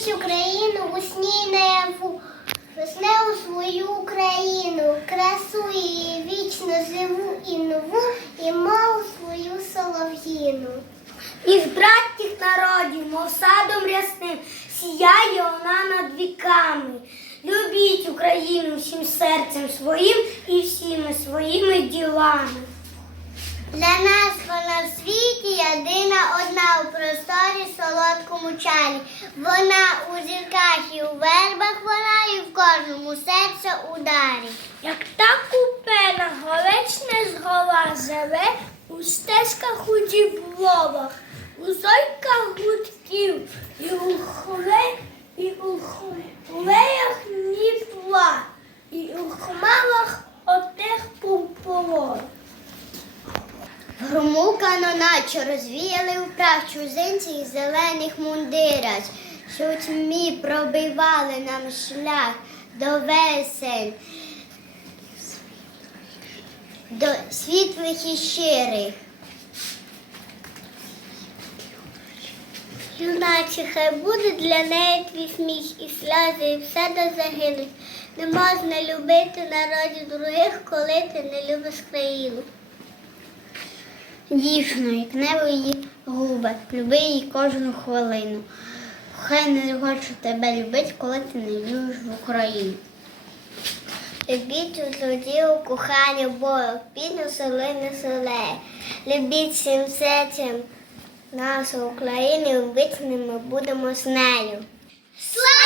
Любіть Україну, усній наяву, Росне у свою Україну, красу її вічно живу і нову, і мову свою солов'їну. Із братніх народів, мов садом рясним, сіяє вона над віками. Любіть Україну всім серцем своїм і всіми своїми ділами. Для нас вона в світі єдина одна у просторі солодкому чалі. Вона у зірках і у вербах, вона і в кожному серце ударі. Як та купена горечне згола живе у стежках у дібловах, у зойках гудків і у хле, і у хлеях Дніпла, і у хмарах отех пумполо. Громукано наче розвіяли в прах чужинці із зелених мундирах, що у тьмі пробивали нам шлях до весень, до світлих і щирих. Юначе, хай буде для неї твій сміх і сльози, і все до загинуть. Не можна любити народів других, коли ти не любиш країну. Дівчино, як небо її губи, люби її кожну хвилину. Хай не хочу тебе любити, коли ти не любиш в Україну. Любіть у труді, у коханні Бога, піду солини солеє. Любіть всім серцем нашу Україну, любити ми будемо з нею. Слава!